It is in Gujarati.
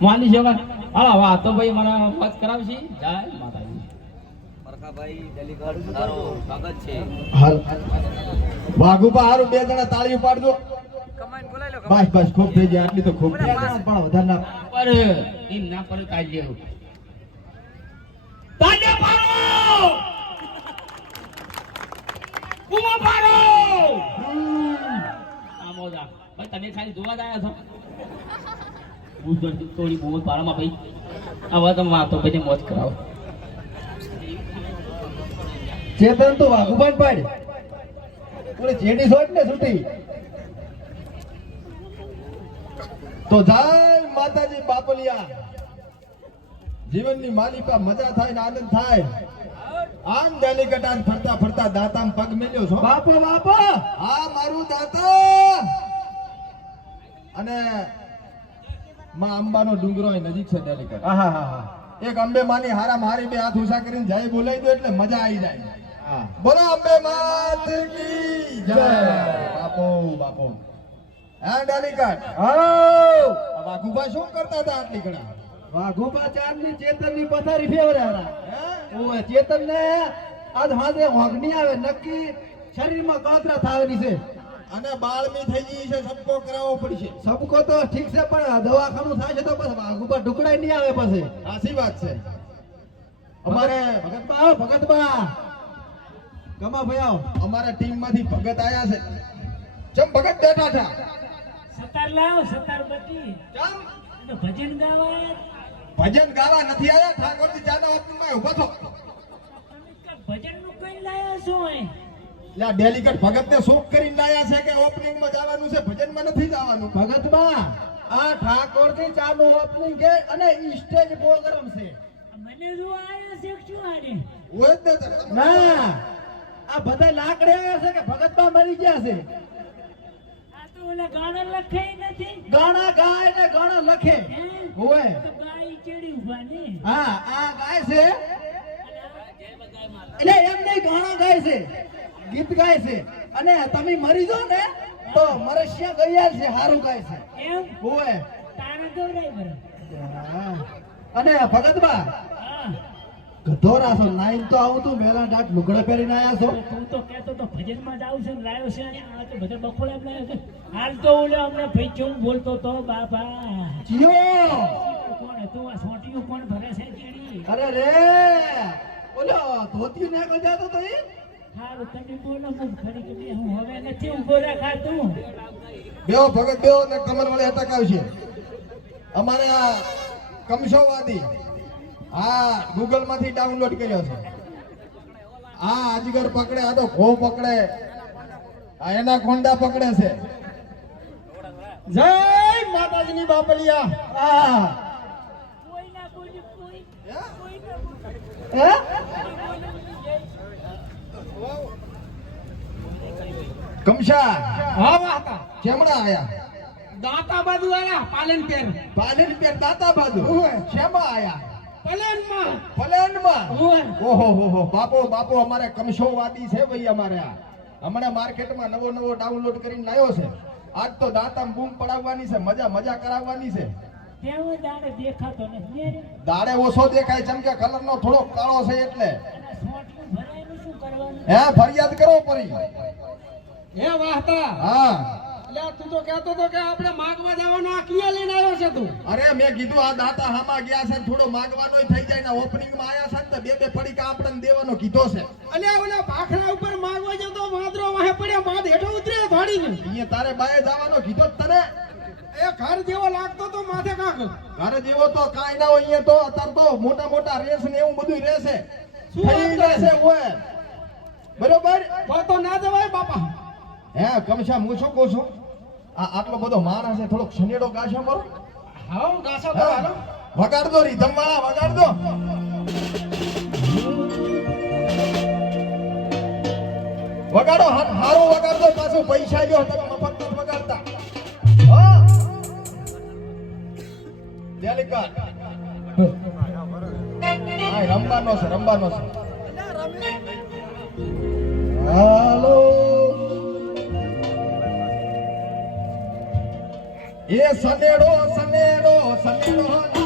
માની જવા હા વાહ તો ભાઈ મને વાત કરાવશી જય માતાજી પરખાભાઈ ડેલીગઢ તારો સ્વાગત છે હાલ વાઘુબા હારું બે જણા તાળીઓ પાડજો કમાઈને બોલાઈ લો બસ બસ ખૂબ થઈ ગયા આટલી તો ખૂબ પણ વધારે ના પર એમ ના પર તાલ્યો તાલ્યો પાડો કુમો પાડો આમોદા ભાઈ તમે ખાલી જોવા જ આયા છો બુધર તોડી બહુ પારામાં ભાઈ આ વાત વાતો પછી મોજ કરાવો ચેતન તો વાઘુબાન પાડ ઓલે જેડી શોટ ને છૂટી તો જય માતાજી બાપલિયા જીવનની માલિકા મજા થાય ને આનંદ થાય આમ ડેલીગેટાન ફરતા ફરતા દાતામ પગ મેલ્યો છો બાપો બાપો આ મારું દાતા અને માં અંબાનો ડુંગરો નજીક છે ડેલીગેટ હા હા હા એક અંબે માની હારા મારી બે હાથ ઊંચા કરીને જય બોલાઈ દો એટલે મજા આવી જાય બોલો અંબે માત કી જય બાપો બાપો હા ડેલીગેટ આવો વાઘુબા શું કરતા હતા આટલી ઘણા વાઘુબા ચાંદની ચેતનની પથારી ફેવરારા ઓય ચેતન ને આજ હાજે હોગની આવે નક્કી શરીરમાં કાતરા થાવાની છે અને બાળમી થઈ ગઈ છે સબકો કરાવવો પડશે સબકો તો ઠીક છે પણ દવાખાનું થાય છે તો બસ વાઘુબા ઢુકડાઈ નહીં આવે પછી સાચી વાત છે અમારે ભગતબા કમા ભાઈ આવો અમારા ટીમ માંથી ભગત આયા છે ચમ ભગત બેઠા હતા સતાર લાવો સતાર બટી ચમ ભજન ગાવા ભજન ગાવા નથી આયા ઠાકોરજી ચાના ઓપનમાં ઉભા થો ભજન નું કઈ લાયા છો લા ડેલીગેટ ભગત ને શોક કરીને લાયા છે કે ઓપનિંગ માં જવાનું છે ભજન માં નથી જવાનું ભગત બા આ ઠાકોરજી ચાનું ઓપનિંગ છે અને સ્ટેજ પ્રોગ્રામ છે મને જો આયા છે શું આને ઓય જ ના આ બધા લાકડે આવ્યા છે કે ભગત બા મરી ગયા છે આ તો ઓલા ગાણા લખે નથી ગાણા ગાય ને ગાણા લખે ઓય તો ગાય ચડી ઉભા ને હા આ ગાય છે એટલે એમ નહીં ગાણા ગાય છે ગીત ગાય છે અને તમે મરી જાઓ ને તો મરસ્યા ગયાલ છે હારું ગાય છે એમ ઓય તારા ગવરાય બર અને ભગતબા હા ગધો રાસો નાઈન તો આવું તું મેલા દાટ લુગડા પહેરીને આયા છો તું તો કહેતો તો ભજન માં જાવ છે ને લાયો છે અને આ તો બધા બખોડા લાયો છે હાલ તો ઓલે હમણાં ભાઈ કેવું બોલતો તો બાપા જીઓ કોણ હતું આ સોટીયું કોણ ભરે છે કેડી અરે રે ઓલો ધોતી ને ગજાતો તો એ હારું તમે બોલો હું ખરી કે હું હવે નથી ઉભો રાખાતું બેઓ ભગત બેઓ ને કમર વાળે અટક આવશે અમારે આ કમશોવાદી હા ગૂગલ માંથી ડાઉનલોડ કર્યો છે આ અજગર પકડે આ તો ઘો પકડે આ એના કોંડા પકડે છે જય માતાજીની બાપલિયા હા કોઈ ના બોલી કોઈ કોઈ ના બોલી હે કમશા હા વાતા કેમણા આયા દાતા બાજુ આયા પાલનપેર દાતા બાજુ શેમાં આયા પલેનમાં પ્લેનમાં ઓય ઓહો બાપો બાપો અમારે કમશોવાદી છે ભાઈ અમારે આ હમણાં માર્કેટમાં નવો ડાઉનલોડ કરીને લાવ્યો છે આજ તો દાતામ બૂમ પડાવવાની છે મજા કરાવવાની છે તેવો દાડે દેખાતો નથી ને દાડે ઓછો દેખાય જેમ કે કલર નો થોડો કાળો છે એટલે સોટલું ભરાયેલું શું કરવાનું હે ફરિયાદ કરો પરી હે વાહતા હા એટલે તું તો કહેતો તો કે આપણે માગવા જવાનો આ કિયા લઈને આવ્યો છે તું અરે મેં કીધું આ દાતા હામાં ગયા છે થોડો માગવાનો થઈ જાય ને ઓપનિંગ માં આયા છે ને બે પડીકા આપણને દેવાનો કીધો છે અલ્યા ઓલા ભાખરા ઉપર માગવા જતો વાંદરો વાહે પડ્યા માદ હેઠો ઉતરે ધોડીને અહીંયા તારે બાએ જવાનો કીધો જ તને એ ઘર જેવો લાગતો તો માથે કાક ઘર જેવો તો કાંઈ ના હોય અહીંયા તો અત્યારે તો મોટા રેસ ને એવું બધું રહેશે શું થઈ વાત જશે ઓય બરોબર તો ના જવાય બાપા હે કમશા હું શું કહું છું આટલો બધો માણસ છે થોડોક શનેડો ગાશો કરો હા ગાસા તો હાલો વગાડદો રીધમ વાળા વગાડદો વગાડો હારો વગાડદો પાછું પૈસા ગયો તમે મફત નથી વગાડતા હા ડેલિકેટ હા રમવાનો છે હાલો એ સનેડો સનેડો સનેડો